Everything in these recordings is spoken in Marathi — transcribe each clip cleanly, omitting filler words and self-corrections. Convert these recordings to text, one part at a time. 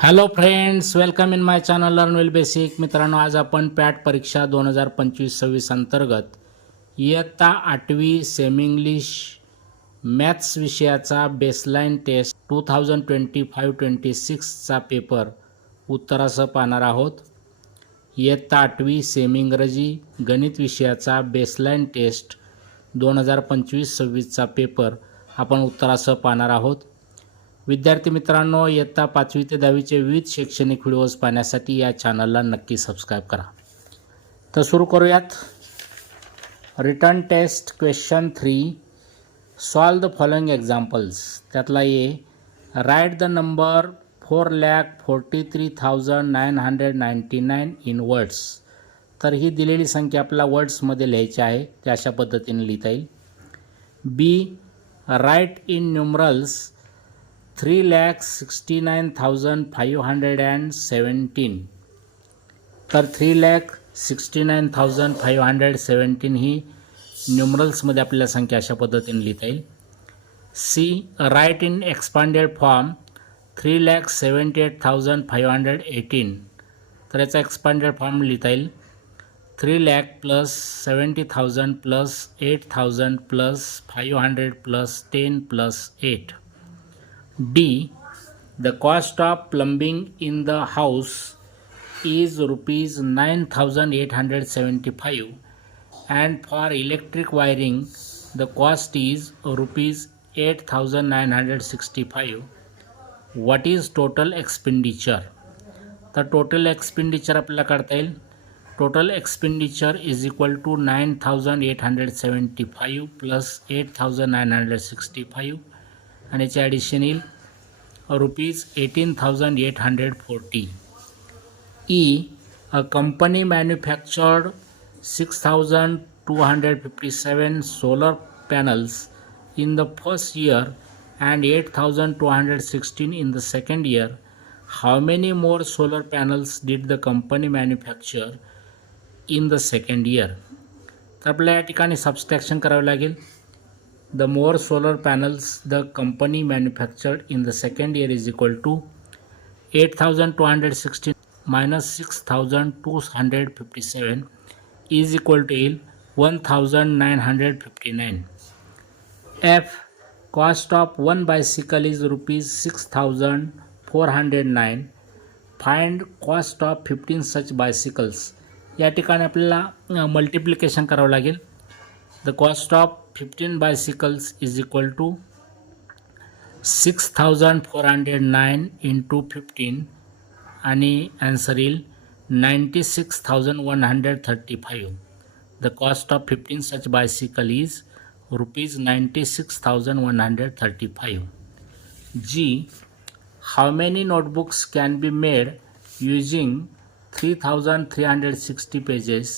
Hello friends, welcome in my channel learn well basic. मित्रांनो, आज आपण पॅट परीक्षा 2025-26 अंतर्गत इयत्ता 8वी सेमी इंग्लिश मॅथ्स विषयाचा बेसलाईन टेस्ट 2025-26चा पेपर उत्तरासह पाहणार आहोत. इयत्ता 8वी सेमी इंग्रजी गणित विषयाचा बेसलाईन टेस्ट 2025-26चा पेपर आपण उत्तरासह पाहणार आहोत. विद्यार्थी मित्रांनो, इयत्ता 5वी ते 10वीचे विविध शैक्षणिक व्हिडिओज पाहण्यासाठी या चॅनलला नक्की सबस्क्राईब करा. तर सुरू करूयात. Return test question 3. Solve the following examples. त्यातला A, write the number 4,43,999 in words. तर ही दिलेली संख्या आपल्याला वर्ड्समध्ये लिहायची आहे, ते अशा पद्धतीने लिहिता येईल. बी, राईट इन न्यूमरल्स 3,69,517. तर 3,69,517 ही न्यूमरल्समध्ये आपल्याला संख्या अशा पद्धतीने लिहिता येईल. C, right in expanded form 3,78,518. तर याचा एक्सपांडेड फॉर्म लिहिता येईल 3,00,000 plus 70,000 plus 8,000 plus 500 plus 10 plus 8. D, the cost of plumbing in the house is rupees 9,875 and for electric wiring the cost is rupees 8,965. What is total expenditure? तर टोटल एक्सपेंडिचर आपल्याला काढता येईल. Total expenditure is equal to 9,875 प्लस 8,965 आणि याचे ॲडिशन येईल rupees 18,840. E, a company manufactured 6,257 solar panels in the first year and 8,216 in the second year. How many more solar panels did the company manufacture in the second year. तर आपल्याला या ठिकाणी सबस्ट्रॅक्शन करावं लागेल. The more solar panels the company manufactured in the second year is equal to 8,216 minus 6,257 is equal to 1,959. F, cost of one bicycle is rupees 6,409. Find cost of 15 such bicycles. या ठिकाणी आपल्याला मल्टिप्लिकेशन करावं लागेल. The cost of 15 bicycles is equal to 6,409 into 15 आणि आन्सर येईल 96,135. The cost of 15 such bicycle is rupees 96,135. G, how many notebooks can be made using 3,360 pages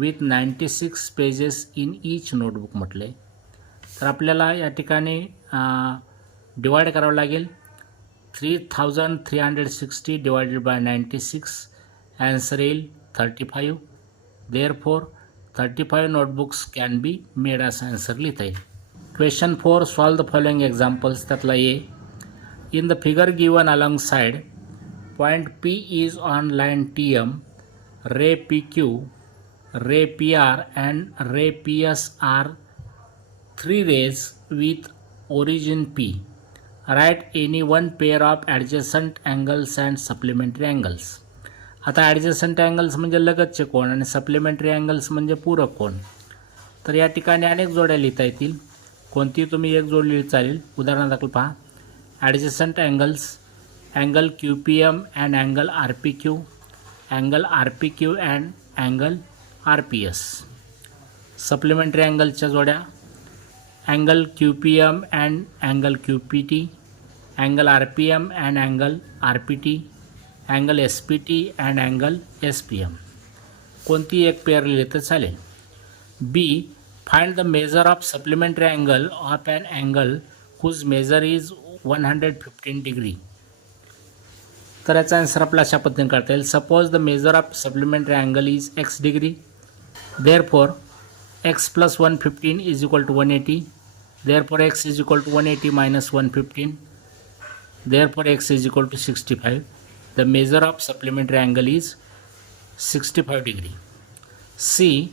with 96 pages in each notebook म्हटले. तर आपल्याला या ठिकाणी डिवाइड करावं लागेल. 3,360 डिवायडेड बाय 96 ॲन्सर येईल 35. Therefore 35 notebooks can be made असं ॲन्सर लिहिता येईल. Question 4, solve the following examples. त्यातला A, in the figure given alongside point P is on line TM, ray PQ, ray PR and ray PS are three rays with origin P. Write any one pair of adjacent angles and supplementary angles. आता ॲडजसंट अँगल्स म्हणजे लगतचे कोण आणि सप्लिमेंटरी अँगल्स म्हणजे पूरक कोण. तर या ठिकाणी अनेक जोड्या लिहिता येतील. कोणती तुम्ही एक जोड लिहिली चालेल. उदाहरणादाखल पहा, adjacent angles, angle QPM and angle RPQ, angle RPQ and angle RPS. Supplementary अँगलच्या जोड्या, angle QPM and angle QPT, angle RPM and angle RPT, angle SPT and angle SPM. कोणती एक पेअर लिहिले तर चालेल. B, find the measure of supplementary angle of an angle whose measure is 115 degree. तर याचा आन्सर आपला अशा पद्धतीने करता येईल. Suppose the measure of supplementary angle is x degree. Therefore, x plus 115 is equal to 180. Therefore, x is equal to 180 minus 115. Therefore, x is equal to 65. The measure of supplementary angle is 65 degree. C.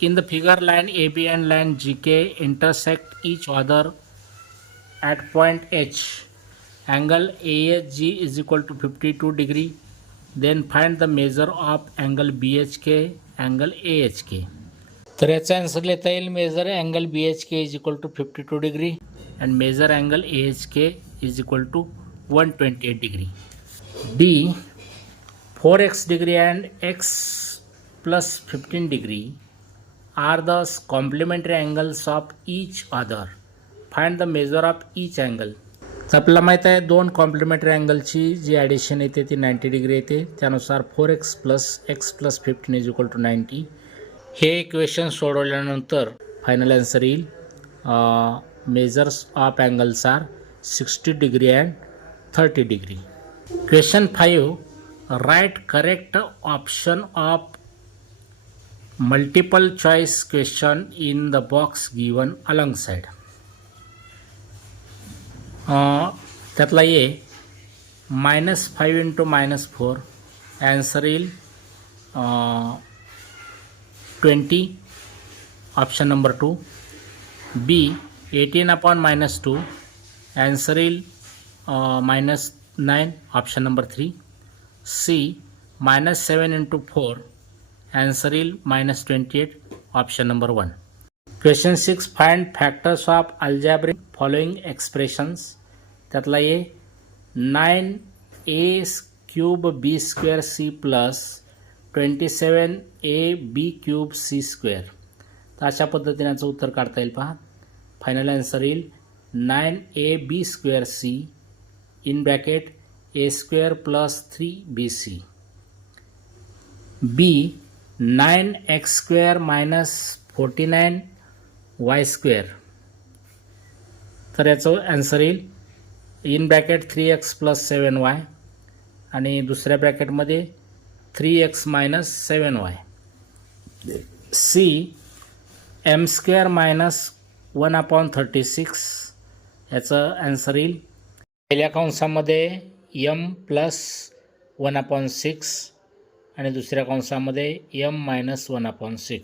In the figure, line AB and line GK intersect each other at point H. Angle AHG is equal to 52 degree. Then find the measure of angle BHK, angle AHK. तर याचा आन्सर लिहिता येईल measure angle BHK is equal to 52 degree and measure angle AHK is equal to 128 degree. D. 4x degree and x plus 15 degree are the complementary angles of each other. Find the measure of each angle. तर आपल्याला माहीत आहे दोन कॉम्प्लिमेंटरी अँगलची जी ॲडिशन येते ती 90 डिग्री येते. त्यानुसार 4x plus x plus 15 is equal to 90. हे इक्वेशन सोडवल्यानंतर फायनल आन्सर येईल measures of angles are 60 degree and 30 degree. Question 5. Write correct option of multiple choice question in the box given alongside. त्यातला ये -5 इंटू -4 आन्सर येईल 20 ऑप्शन नंबर 2. B. 18/-2 आन्सर येईल -9 option number 3. C. -7 into 4 answer येईल -28 option number 1. Question 6. Find factors of algebraic following expressions. त्यातला ये 9a³ b² c plus 27ab³ c². तर अशा पद्धतीने याचं उत्तर काढता येईल. पहा फायनल आन्सर येईल 9ab² c in bracket a² plus 3bc. B. 9x² minus 49y². तर याचं आन्सर येईल in bracket 3x plus 7y आणि दुसऱ्या ब्रॅकेटमध्ये 3x minus 7y. C. m² minus 1/36 याचं आन्सर येईल पहिल्या कंसामध्ये m प्लस 1/6 आणि दुसऱ्या कंसामध्ये m minus 1/6.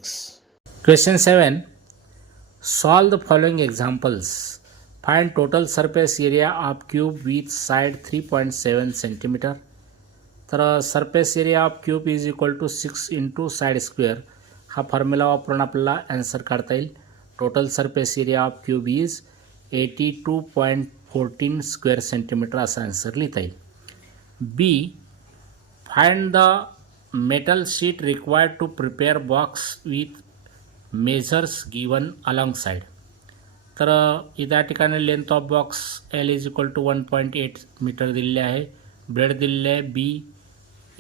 Question 7. Solve the following examples. Find total surface area of cube with side 3.7 centimetre. तर surface area of cube is equal to 6 into side square हा फॉर्म्युला वापरून आपल्याला आन्सर काढता येईल. Total surface area of cube is 82.14 square centimetre असा आन्सर लिहिता येईल. B. Find the metal sheet required to prepare box with measures given along side. तर या ठिकाणी length of box L is equal to 1.8 metre दिलेले आहे. ब्रेड दिलेले आहे B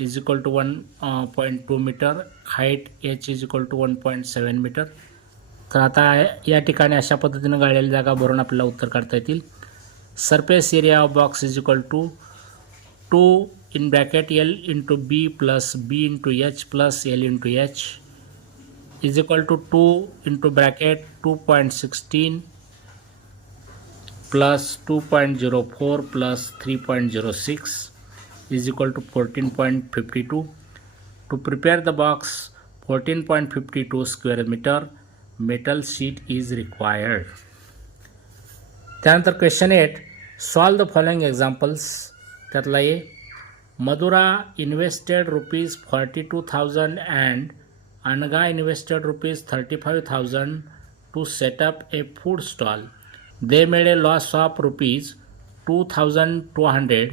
is equal to 1.2 metre. Height H is equal to 1.7 metre. तर आता या ठिकाणी अशा पद्धतीने गाळलेली जागा भरून आपल्याला उत्तर काढता येतील. Surface area of box is equal to 2 in bracket L into B plus B into H plus L into H is equal to 2 into bracket 2.16 plus 2.04 plus 3.06 is equal to 14.52. To prepare the box 14.52 square meter metal sheet is required. त्यानंतर question 8. Solve the following examples. त्यातला ये मधुरा इन्व्हेस्टेड ₹42,000 अँड अनगा invested ₹35,000 to set up a food stall. They made a loss of ₹2,200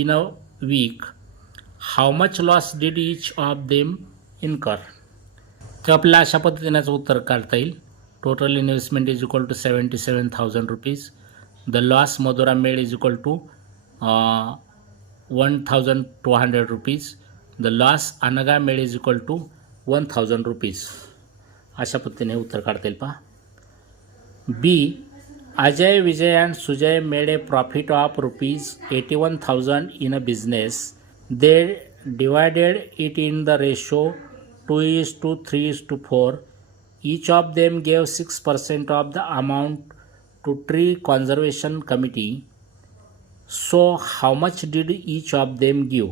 in a week. How much loss did each of them incur? तर आपल्याला अशा पद्धतीनेचं उत्तर काढता येईल. Total investment is equal to ₹77,000. The loss Madhura made is equal to ₹1,200. The loss Anagha made is equal to ₹1,000. अशा पद्धतीने उत्तर काढता येईल. पहा B. Ajay, Vijay and Sujay made a profit of ₹81,000 in a business. They divided it in the ratio 2:3:4. Each of them gave 6% of the amount to tree conservation committee. So how much did each of them give.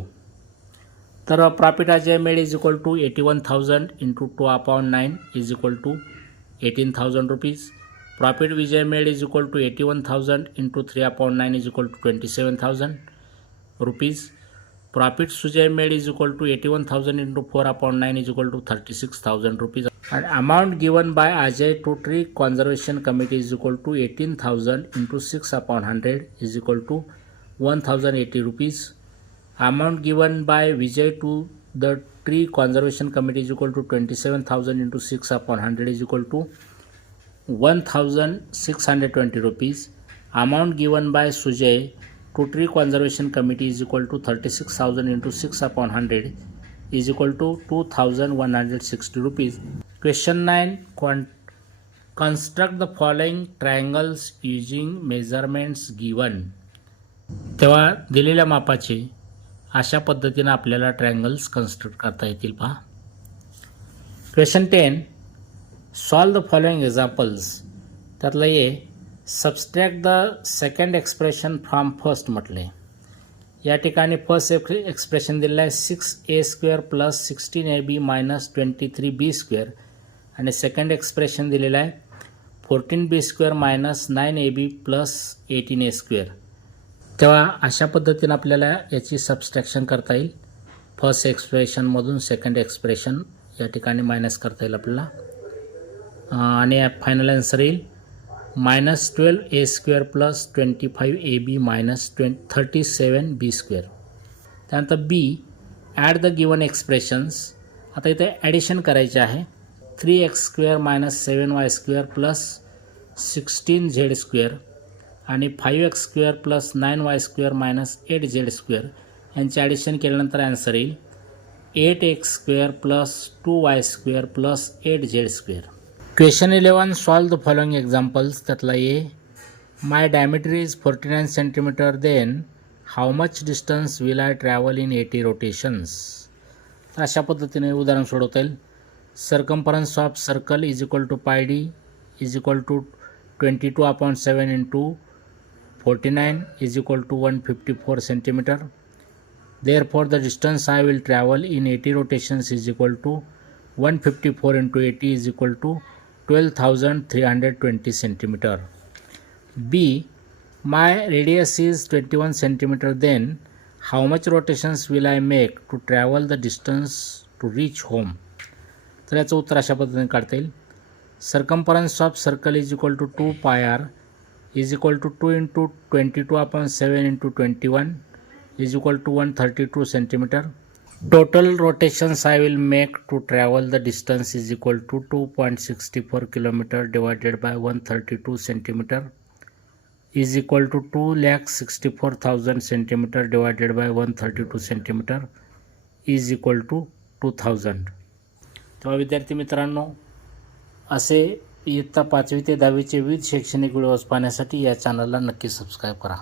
तर profit Ajay made is equal to 81,000 into 2/9 is equal to 18,000 rupees. Profit Vijay made is equal to 81,000 into 3/9 is equal to 27,000 rupees. Profit Sujay made is equal to 81,000 into 4/9 is equal to 36,000 rupees. And amount given by Ajay to Tree Conservation Committee is equal to 18,000 into 6/100 is equal to 1,080 rupees. Amount given by Vijay to the Tree Conservation Committee is equal to 27,000 into 6/100 is equal to 1,620 rupees. Amount given by Sujay to Tree Conservation Committee is equal to 36,000 into 6/100 is equal to 2,160 rupees. Question 9. Construct the following triangles using measurements given. तेव्हा दिलेल्या मापाचे अशा पद्धतीने आपल्याला ट्रायंगल्स कन्स्ट्रक्ट करता येतील पहा. Question 10. Solve the following examples. त्यातलं ये subtract the second expression from first म्हटले. या ठिकाणी फर्स्ट एक्सप्रेशन दिलेलं आहे 6a² plus 16ab minus 23b² आणि सेकंड एक्सप्रेशन दिलेलं आहे 14b² minus 9ab plus 18a². तेव्हा अशा पद्धतीने आपल्याला याची सबस्ट्रॅक्शन करता येईल. फर्स्ट एक्सप्रेशनमधून सेकंड एक्सप्रेशन या ठिकाणी मायनस करता येईल आपल्याला आणि फायनल आन्सर येईल -12a² plus 25ab minus 37b². त्यानंतर बी ॲड द गिवन एक्सप्रेशन्स. आता इथे ॲडिशन करायचे आहे. 3x² minus 7y² plus 16z² आणि 5x² plus 9y² minus 8z² यांचे ॲडिशन केल्यानंतर आन्सर येईल 8x² plus 2y² plus 8z². Question 11. Solve the following examples. त्यातला A my diameter is 49 centimetre then how much distance will I travel in 80 rotations. तर अशा पद्धतीने उदाहरण सोडवता येईल. Circumference of circle is equal to πd is equal to 22/7 into 49 is equal to 154 centimetre. Therefore the distance I will travel in 80 rotations is equal to 154 into 80 is equal to 12,320 centimeter. B. My radius is 21 centimeter. Then how much rotations will I make to travel the distance to reach home? तर याचं उत्तर अशा पद्धतीने काढता येईल. Circumference of circle is equal to 2πr is equal to 2 into 22/7 into 21 is equal to 132 centimeter. Total rotations I will make to travel the distance is equal to 2.64 kilometer divided by 132 centimeter is equal to 2,64,000 centimeter divided by 132 centimeter is equal to 2,000. तेव्हा विद्यार्थी मित्रांनो, असे इयत्ता 5वी ते 10वीचे विविध शैक्षणिक व्हिडिओज पाहण्यासाठी या चॅनलला नक्की सबस्क्राईब करा.